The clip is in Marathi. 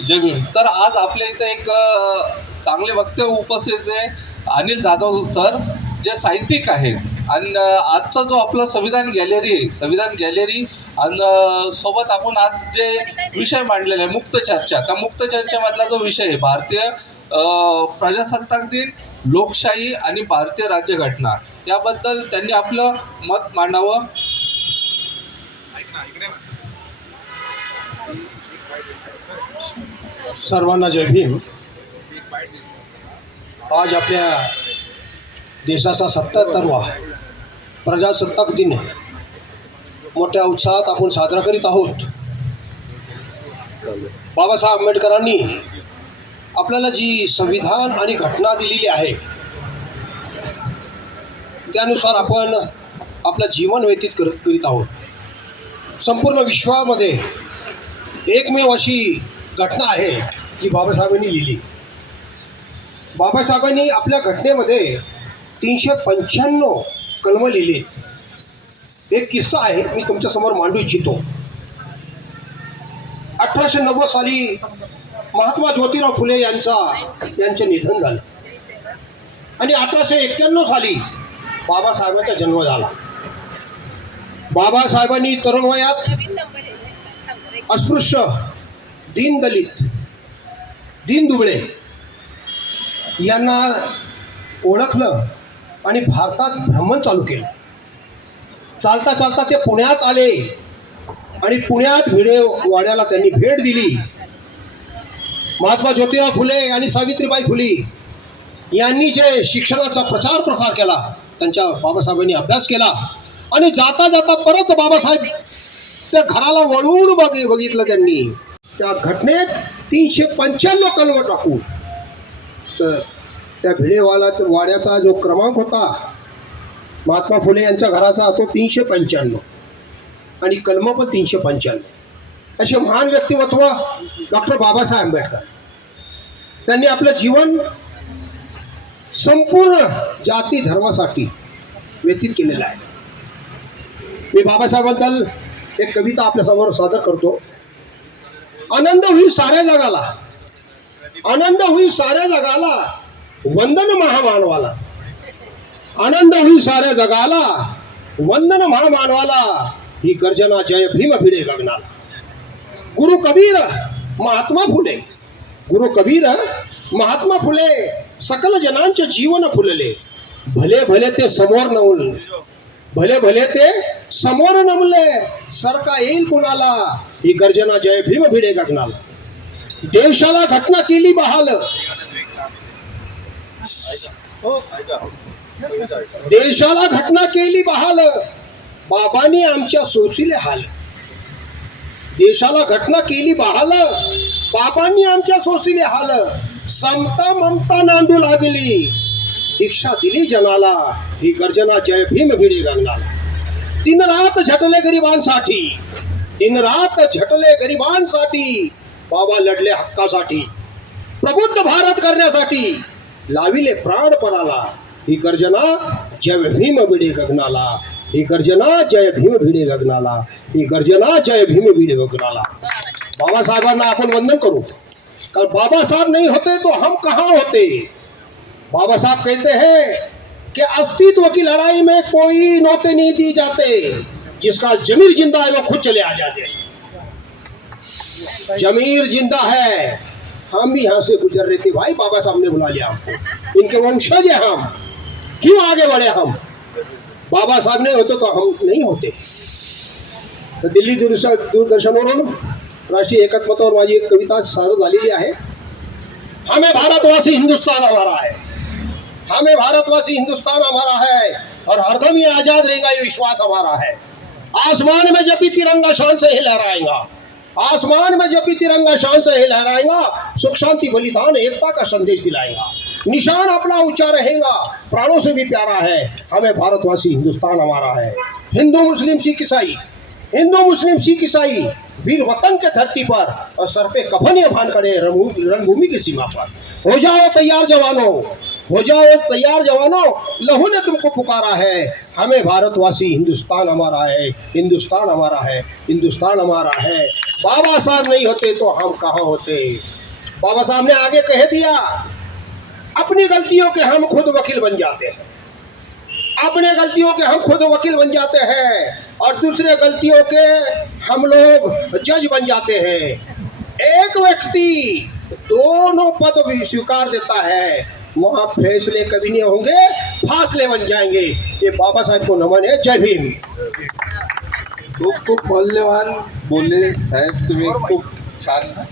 जय भीम. तर आज आपल्या इथं एक चांगले वक्ते उपस्थित आहे अनिल जाधव सर, जे साहित्यिक आहेत. आणि आजचा जो आपला संविधान गॅलरी आहे, संविधान गॅलरी आणि सोबत आपण आज जे विषय मांडलेला आहे मुक्त चर्चा, त्या मुक्त चर्चेमधला जो विषय आहे भारतीय प्रजासत्ताक दिन, लोकशाही आणि भारतीय राज्यघटना, याबद्दल त्यांनी आपलं मत मांडावं. सर्वांना जय भीम. आज आपल्या देशाचा 77वा प्रजासत्ताक दिन मोठ्या उत्साहात आपण साजरा करीत आहोत. बाबासाहेब आंबेडकरांनी आपल्याला जी संविधान आणि घटना दिलेली आहे त्यानुसार आपण आपलं जीवन व्यतीत करीत आहोत. संपूर्ण विश्वामध्ये एकमेव अशी घटना आहे जी बाबासाहेबांनी लिहिली. बाबासाहेबांनी आपल्या घटनेमध्ये 395 कलमं लिहिली. एक किस्सा आहे, मी तुमच्यासमोर मांडू इच्छितो. 1890 साली महात्मा ज्योतिराव फुले यांचे निधन झालं आणि 1891 साली बाबासाहेबांचा जन्म झाला. बाबासाहेबांनी तरुण वयात अस्पृश्य, दीनदलित, दीनदुबळे यांना ओळखलं आणि भारतात भ्रमण चालू केलं. चालता चालता ते पुण्यात आले आणि पुण्यात भिडेवाड्याला त्यांनी भेट दिली. महात्मा ज्योतिराव फुले आणि सावित्रीबाई फुले यांनी जे शिक्षणाचा प्रचार प्रसार केला, त्यांच्या बाबासाहेबांनी अभ्यास केला आणि जाता जाता परत बाबासाहेब त्या घराला वळून बघितलं. त्यांनी त्या घटनेत 395 कलम टाकून तर त्या भिडेवाड्याचा जो क्रमांक होता महात्मा फुले यांच्या घराचा, तो 395 आणि कलम पण 395. असे महान व्यक्तिमत्व डॉक्टर बाबासाहेब आंबेडकर. त्यांनी आपलं जीवन संपूर्ण जाती धर्मासाठी व्यतीत केलेलं आहे. मी बाबासाहेबांबद्दल एक कविता आपल्यासमोर सादर करतो. आनंद होईल साऱ्या जगाला, आनंद होईल साऱ्या जगाला, वंदन महामानवाला. आनंद होईल साऱ्या जगाला, वंदन महामानवाला, ही गर्जना जय भीम भिडे गगनाला. गुरु कबीर महात्मा फुले, गुरु कबीर महात्मा फुले सकल जनांचे जीवन फुलले. भले भले ते समोर नवले, भले भले ते समोर नमले, सरका येईल कुणाला, ही गर्जना जय भीम भिडे गगनाला. देशाला घटना केली बहाल, देशाला घटना केली बहाल, बाबांनी आमच्या सोचिले हाल. देशाला घटना केली बहाल, बाबांनी आमच्या सोचिले हाल. समता ममता नांदू लागली, दीक्षा दिली जनाला, ही गर्जना जय भीम भिडे गगनाला. दिन रात झटले गरिबांसाठी, दिन रात झटले गरिबांसाठी, बाबा लढले हक्कासाठी. प्रबुद्ध भारत करण्यासाठी लाविले प्राण पराला, ही गर्जना जय भीम भिडे गगनाला, ही गर्जना जय भीम भिडे गगनाला, ही गर्जना जय भीम भिडे गगनाला. बाबासाहेबांना आपण वंदन करू, कारण बाबा साहब नहीं होते तो हम कहाँ होते. बाबा साहब कहते हैं कि अस्तित्व की लड़ाई में कोई नौते नहीं दी जाते, जिसका जमीर जिंदा है वो खुद चले आ जाते. जमीर जिंदा है, हम भी यहाँ से गुजर रहे थे भाई, बाबा साहब ने बुला लिया हमको, इनके वंशज हैं हम, क्यों आगे बढ़े हम. बाबा साहब नहीं होते तो हम नहीं होते. तर दिल्ली दूरदर्शनवरून राष्ट्रीय एकात्मतावर माझी एक कविता सादर झालेली आहे. हमें भारतवासी हिंदुस्तान हमारा है, हमें भारतवासी हिंदुस्तान हमारा है, और हरदम ये आजाद रहेगा ये विश्वास हमारा है. आसमान में जब भी तिरंगा शान से ही लहराएगा, आसमान में जब भी तिरंगा शान से ही लहराएगा, सुख शांति बलिदान एकता का संदेश दिलाएगा. निशान अपना ऊंचा रहेगा, प्राणों से भी प्यारा है, हमें भारतवासी हिंदुस्तान हमारा है. हिंदू मुस्लिम सिख ईसाई, हिंदू मुस्लिम सिख ईसाई वीर वतन के धरती पर, और सर पे कफन ये बांध खड़े रणभूमि की सीमा पर. हो जाओ तैयार जवानों, हो जाओ तैयार जवानों, लहू ने तुमको पुकारा है। हमें भारतवासी, हिंदुस्तान हमारा है, हिंदुस्तान हमारा है, हिंदुस्तान हमारा है। बाबा साहब नहीं होते तो हम कहाँ होते। बाबा साहब ने आगे कह दिया, अपनी गलतियों के हम खुद वकील बन जाते हैं, अपने गलतियों के हम खुद वकील बन जाते हैं और दूसरे गलतियों के हम लोग जज बन जाते हैं। एक व्यक्ति दोनों पद भी स्वीकार देता है, वहां फैसले कभी नहीं होंगे, फासले बन जाएंगे। ये बाबा साहब को नमन है। जय भीम। खूप खूप मौल्यवान बोलले साहेब, तुम्ही खूप छान